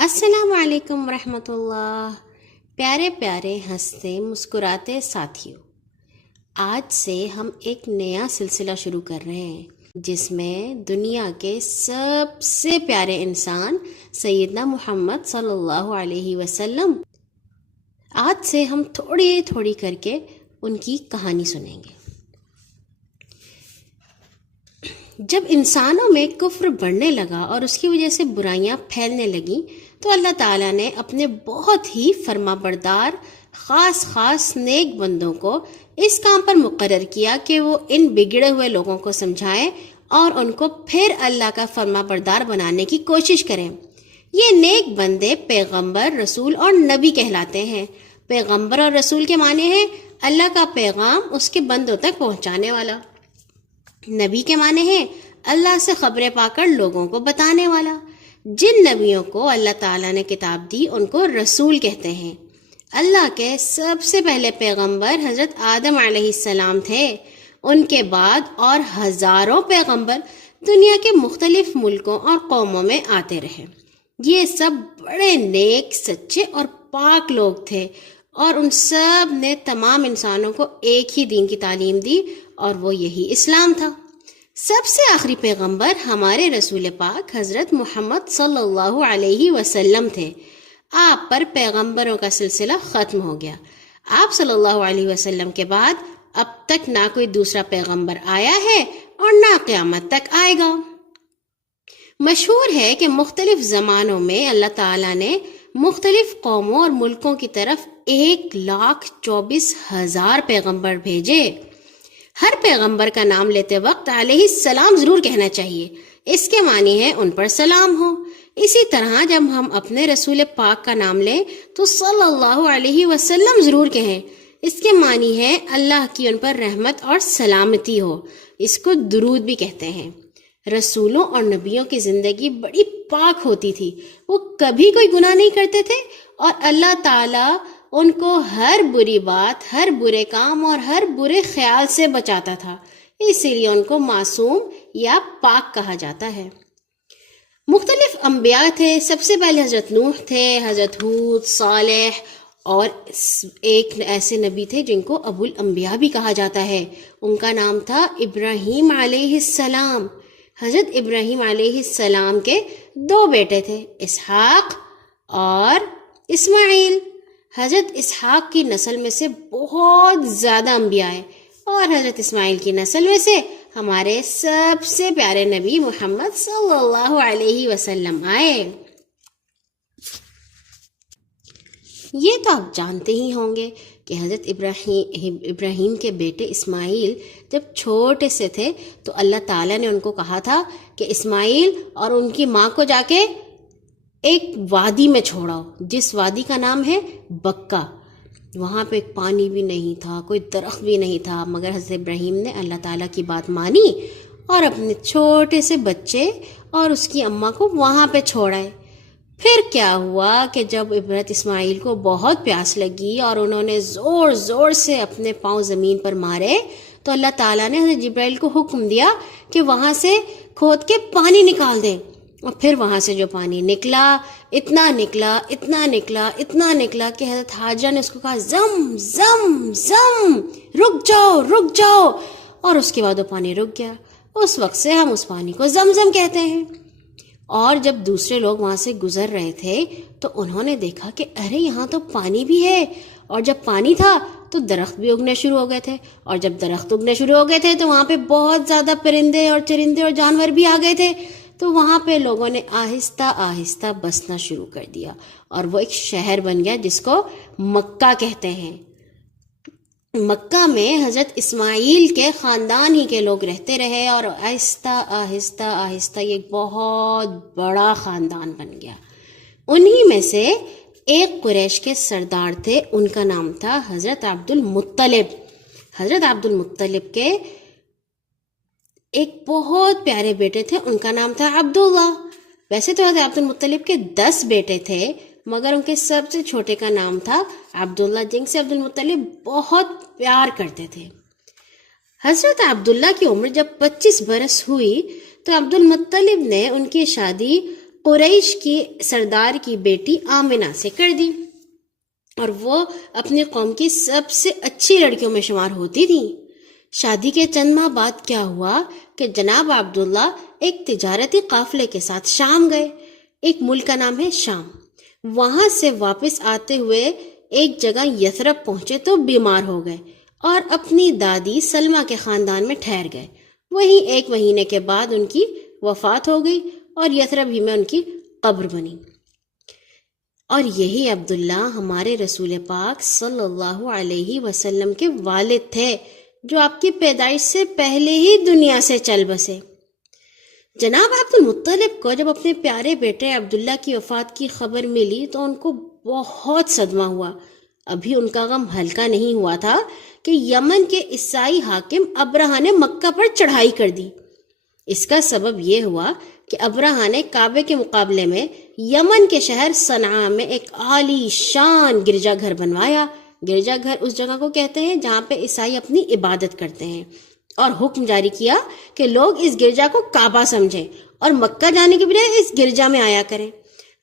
السلام علیکم ورحمۃ اللہ۔ پیارے پیارے ہنستے مسکراتے ساتھیوں، آج سے ہم ایک نیا سلسلہ شروع کر رہے ہیں جس میں دنیا کے سب سے پیارے انسان سیدنا محمد صلی اللہ علیہ وسلم، آج سے ہم تھوڑی تھوڑی کر کے ان کی کہانی سنیں گے۔ جب انسانوں میں کفر بڑھنے لگا اور اس کی وجہ سے برائیاں پھیلنے لگیں تو اللہ تعالیٰ نے اپنے بہت ہی فرما بردار خاص نیک بندوں کو اس کام پر مقرر کیا کہ وہ ان بگڑے ہوئے لوگوں کو سمجھائیں اور ان کو پھر اللہ کا فرما بردار بنانے کی کوشش کریں۔ یہ نیک بندے پیغمبر، رسول اور نبی کہلاتے ہیں۔ پیغمبر اور رسول کے معنی ہے اللہ کا پیغام اس کے بندوں تک پہنچانے والا۔ نبی کے معنی ہے اللہ سے خبریں پا کر لوگوں کو بتانے والا۔ جن نبیوں کو اللہ تعالیٰ نے کتاب دی ان کو رسول کہتے ہیں۔ اللہ کے سب سے پہلے پیغمبر حضرت آدم علیہ السلام تھے۔ ان کے بعد اور ہزاروں پیغمبر دنیا کے مختلف ملکوں اور قوموں میں آتے رہے۔ یہ سب بڑے نیک، سچے اور پاک لوگ تھے اور ان سب نے تمام انسانوں کو ایک ہی دین کی تعلیم دی اور وہ یہی اسلام تھا۔ سب سے آخری پیغمبر ہمارے رسول پاک حضرت محمد صلی اللہ علیہ وسلم تھے۔ آپ پر پیغمبروں کا سلسلہ ختم ہو گیا۔ آپ صلی اللہ علیہ وسلم کے بعد اب تک نہ کوئی دوسرا پیغمبر آیا ہے اور نہ قیامت تک آئے گا۔ مشہور ہے کہ مختلف زمانوں میں اللہ تعالیٰ نے مختلف قوموں اور ملکوں کی طرف 1,24,000 پیغمبر بھیجے۔ ہر پیغمبر کا نام لیتے وقت علیہ السلام ضرور کہنا چاہیے، اس کے معنی ہے ان پر سلام ہو۔ اسی طرح جب ہم اپنے رسول پاک کا نام لیں تو صلی اللہ علیہ وسلم ضرور کہیں، اس کے معنی ہے اللہ کی ان پر رحمت اور سلامتی ہو۔ اس کو درود بھی کہتے ہیں۔ رسولوں اور نبیوں کی زندگی بڑی پاک ہوتی تھی، وہ کبھی کوئی گناہ نہیں کرتے تھے اور اللہ تعالیٰ ان کو ہر بری بات، ہر برے کام اور ہر برے خیال سے بچاتا تھا، اسی لیے ان کو معصوم یا پاک کہا جاتا ہے۔ مختلف انبیاء تھے۔ سب سے پہلے حضرت نوح تھے، حضرت ہود، صالح اور ایک ایسے نبی تھے جن کو ابو الانبیاء بھی کہا جاتا ہے، ان کا نام تھا ابراہیم علیہ السلام۔ حضرت ابراہیم علیہ السلام کے 2 بیٹے تھے، اسحاق اور اسماعیل۔ حضرت اسحاق کی نسل میں سے بہت زیادہ انبیاء ہیں اور حضرت اسماعیل کی نسل میں سے ہمارے سب سے پیارے نبی محمد صلی اللہ علیہ وسلم آئے۔ یہ تو آپ جانتے ہی ہوں گے کہ حضرت ابراہیم کے بیٹے اسماعیل جب چھوٹے سے تھے تو اللہ تعالیٰ نے ان کو کہا تھا کہ اسماعیل اور ان کی ماں کو جا کے ایک وادی میں چھوڑاؤ، جس وادی کا نام ہے بکہ۔ وہاں پہ پانی بھی نہیں تھا، کوئی درخت بھی نہیں تھا، مگر حضرت ابراہیم نے اللہ تعالیٰ کی بات مانی اور اپنے چھوٹے سے بچے اور اس کی اماں کو وہاں پہ چھوڑائے۔ پھر کیا ہوا کہ جب حضرت اسماعیل کو بہت پیاس لگی اور انہوں نے زور زور سے اپنے پاؤں زمین پر مارے تو اللہ تعالیٰ نے حضرت جبرائیل کو حکم دیا کہ وہاں سے کھود کے پانی نکال دیں، اور پھر وہاں سے جو پانی نکلا اتنا نکلا کہ حضرت حاجرہ نے اس کو کہا زم زم زم، رک جاؤ، اور اس کے بعد وہ پانی رک گیا۔ اس وقت سے ہم اس پانی کو زمزم کہتے ہیں۔ اور جب دوسرے لوگ وہاں سے گزر رہے تھے تو انہوں نے دیکھا کہ ارے یہاں تو پانی بھی ہے، اور جب پانی تھا تو درخت بھی اگنے شروع ہو گئے تھے، اور جب درخت اگنے شروع ہو گئے تھے تو وہاں پہ بہت زیادہ پرندے اور چرندے اور جانور بھی آ گئے تھے۔ تو وہاں پہ لوگوں نے آہستہ آہستہ بسنا شروع کر دیا اور وہ ایک شہر بن گیا جس کو مکہ کہتے ہیں۔ مکہ میں حضرت اسماعیل کے خاندان ہی کے لوگ رہتے رہے اور آہستہ آہستہ یہ بہت بڑا خاندان بن گیا۔ انہی میں سے ایک قریش کے سردار تھے، ان کا نام تھا حضرت عبد المطلب۔ حضرت عبد المطلب کے ایک بہت پیارے بیٹے تھے، ان کا نام تھا عبداللہ۔ ویسے تو حضرت عبد المطلب کے 10 بیٹے تھے مگر ان کے سب سے چھوٹے کا نام تھا عبداللہ، جن سے عبد المطلب بہت پیار کرتے تھے۔ حضرت عبداللہ کی عمر جب 25 برس ہوئی تو عبد المطلب نے ان کی شادی قریش کی سردار کی بیٹی آمنہ سے کر دی، اور وہ اپنی قوم کی سب سے اچھی لڑکیوں میں شمار ہوتی تھی۔ شادی کے چند ماہ بعد کیا ہوا کہ جناب عبداللہ ایک تجارتی قافلے کے ساتھ شام گئے۔ ایک ملک کا نام ہے شام۔ وہاں سے واپس آتے ہوئے ایک جگہ یثرب پہنچے تو بیمار ہو گئے اور اپنی دادی سلمہ کے خاندان میں ٹھہر گئے۔ وہیں 1 مہینے کے بعد ان کی وفات ہو گئی اور یثرب ہی میں ان کی قبر بنی۔ اور یہی عبداللہ ہمارے رسول پاک صلی اللہ علیہ وسلم کے والد تھے، جو آپ کی پیدائش سے پہلے ہی دنیا سے چل بسے۔ جناب عبد المطلب کو جب اپنے پیارے بیٹے عبداللہ کی وفات کی خبر ملی تو ان کو بہت صدمہ ہوا۔ ابھی ان کا غم ہلکا نہیں ہوا تھا کہ یمن کے عیسائی حاکم ابرہہ نے مکہ پر چڑھائی کر دی۔ اس کا سبب یہ ہوا کہ ابرہہ نے کعبے کے مقابلے میں یمن کے شہر صنعاء میں ایک عالی شان گرجا گھر بنوایا۔ گرجا گھر اس جگہ کو کہتے ہیں جہاں پہ عیسائی اپنی عبادت کرتے ہیں، اور حکم جاری کیا کہ لوگ اس گرجا کو کعبہ سمجھیں اور مکہ جانے کے بجائے اس گرجا میں آیا کریں۔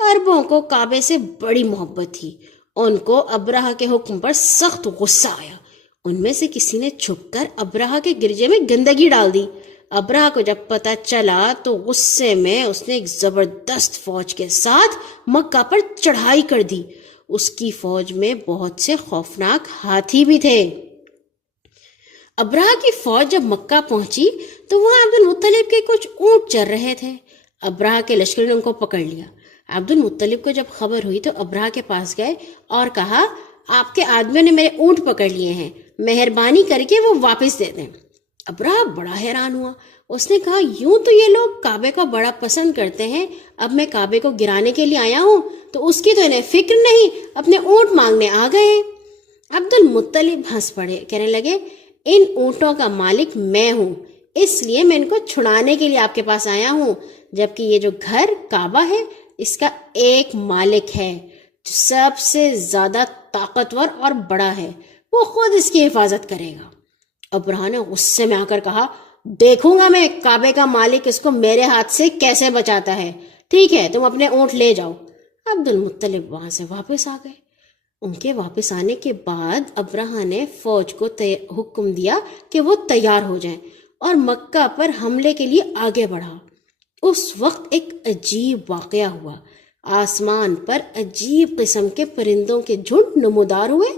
عربوں کو کعبے سے بڑی محبت تھی۔ ان کو ابرہہ کے حکم پر سخت غصہ آیا۔ ان میں سے کسی نے چھپ کر ابرہہ کے گرجے میں گندگی ڈال دی۔ ابرہہ کو جب پتہ چلا تو غصے میں اس نے ایک زبردست فوج کے ساتھ مکہ پر چڑھائی کر دی۔ اس کی فوج میں بہت سے خوفناک ہاتھی بھی تھے۔ ابرہہ کی فوج جب مکہ پہنچی تو وہاں عبد المطلب کے کچھ اونٹ چر رہے تھے۔ ابرہہ کے لشکر نے ان کو پکڑ لیا۔ عبد المطلب کو جب خبر ہوئی تو ابرہہ کے پاس گئے اور کہا، آپ کے آدمیوں نے میرے اونٹ پکڑ لیے ہیں، مہربانی کر کے وہ واپس دے دیں۔ ابرہہ بڑا حیران ہوا۔ اس نے کہا، یوں تو یہ لوگ کعبے کو بڑا پسند کرتے ہیں، اب میں کعبے کو گرانے کے لیے آیا ہوں تو اس کی تو انہیں فکر نہیں، اپنے اونٹ مانگنے آ گئے ہیں۔ عبد المطلب ہنس پڑے، کہنے لگے، ان اونٹوں کا مالک میں ہوں، اس لیے میں ان کو چھڑانے کے لیے آپ کے پاس آیا ہوں، جبکہ یہ جو گھر کعبہ ہے اس کا ایک مالک ہے جو سب سے زیادہ طاقتور اور بڑا ہے، وہ خود اس کی حفاظت کرے گا۔ ابرہہ نے غصے میں آ کر کہا، دیکھوں گا میں کعبے کا مالک اس کو میرے ہاتھ سے کیسے بچاتا ہے۔ ٹھیک ہے، تم اپنے اونٹ لے جاؤ۔ عبد المطلب وہاں سے واپس آ گئے۔ ان کے واپس آنے کے بعد ابرہہ نے فوج کو حکم دیا کہ وہ تیار ہو جائیں اور مکہ پر حملے کے لیے آگے بڑھا۔ اس وقت ایک عجیب واقعہ ہوا۔ آسمان پر عجیب قسم کے پرندوں کے جھنڈ نمودار ہوئے،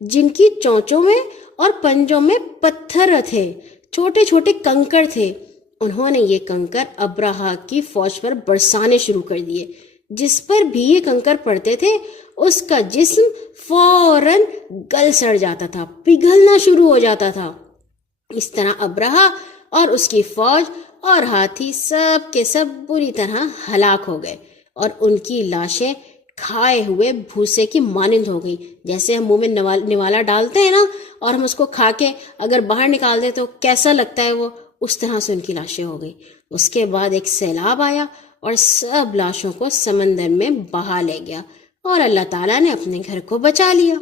جن کی چونچوں میں اور پنجوں میں پتھر تھے، چھوٹے چھوٹے کنکر تھے۔ انہوں نے یہ کنکر ابرہہ کی فوج پر برسانے شروع کر دیے۔ جس پر بھی یہ کنکر پڑتے تھے اس کا جسم فوراً گل سڑ جاتا تھا، پگھلنا شروع ہو جاتا تھا۔ اس طرح ابرہہ اور اس کی فوج اور ہاتھی سب کے سب بری طرح ہلاک ہو گئے، اور ان کی لاشیں کھائے ہوئے بھوسے کی مانند ہو گئی۔ جیسے ہم منہ میں نوالا ڈالتے ہیں نا، اور ہم اس کو کھا کے اگر باہر نکال دیں تو کیسا لگتا ہے وہ، اس طرح سے ان کی لاشیں ہو گئی۔ اس کے بعد ایک سیلاب آیا اور سب لاشوں کو سمندر میں بہا لے گیا، اور اللہ تعالیٰ نے اپنے گھر کو بچا لیا۔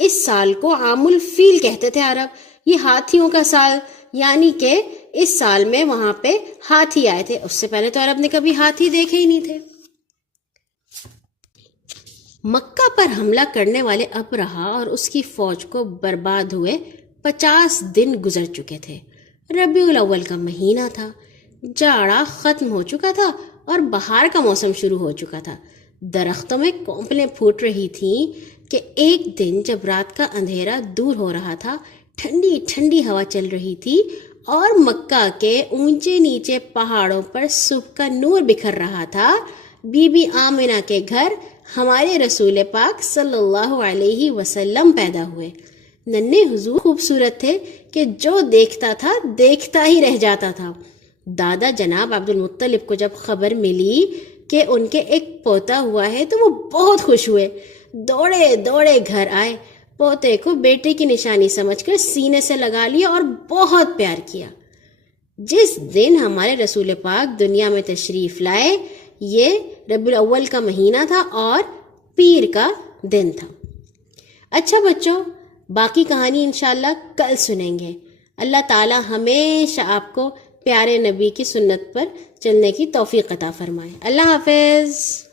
اس سال کو عام الفیل کہتے تھے عرب، یہ ہاتھیوں کا سال، یعنی کہ اس سال میں وہاں پہ ہاتھی آئے تھے۔ اس سے پہلے تو عرب نے کبھی ہاتھی دیکھے ہی نہیں تھے۔ مکہ پر حملہ کرنے والے ابرہہ اور اس کی فوج کو برباد ہوئے 50 دن گزر چکے تھے۔ ربیع الاول کا مہینہ تھا، جاڑا ختم ہو چکا تھا اور بہار کا موسم شروع ہو چکا تھا۔ درختوں میں کونپلیں پھوٹ رہی تھیں کہ ایک دن جب رات کا اندھیرا دور ہو رہا تھا، ٹھنڈی ٹھنڈی ہوا چل رہی تھی اور مکہ کے اونچے نیچے پہاڑوں پر صبح کا نور بکھر رہا تھا، بی بی آمنہ کے گھر ہمارے رسول پاک صلی اللہ علیہ وسلم پیدا ہوئے۔ ننھے حضور خوبصورت تھے کہ جو دیکھتا تھا دیکھتا ہی رہ جاتا تھا۔ دادا جناب عبد المطلب کو جب خبر ملی کہ ان کے ایک پوتا ہوا ہے تو وہ بہت خوش ہوئے، دوڑے دوڑے گھر آئے، پوتے کو بیٹے کی نشانی سمجھ کر سینے سے لگا لیا اور بہت پیار کیا۔ جس دن ہمارے رسول پاک دنیا میں تشریف لائے یہ ربیع الاول کا مہینہ تھا اور پیر کا دن تھا۔ اچھا بچوں، باقی کہانی انشاءاللہ کل سنیں گے۔ اللہ تعالی ہمیشہ آپ کو پیارے نبی کی سنت پر چلنے کی توفیق عطا فرمائے۔ اللہ حافظ۔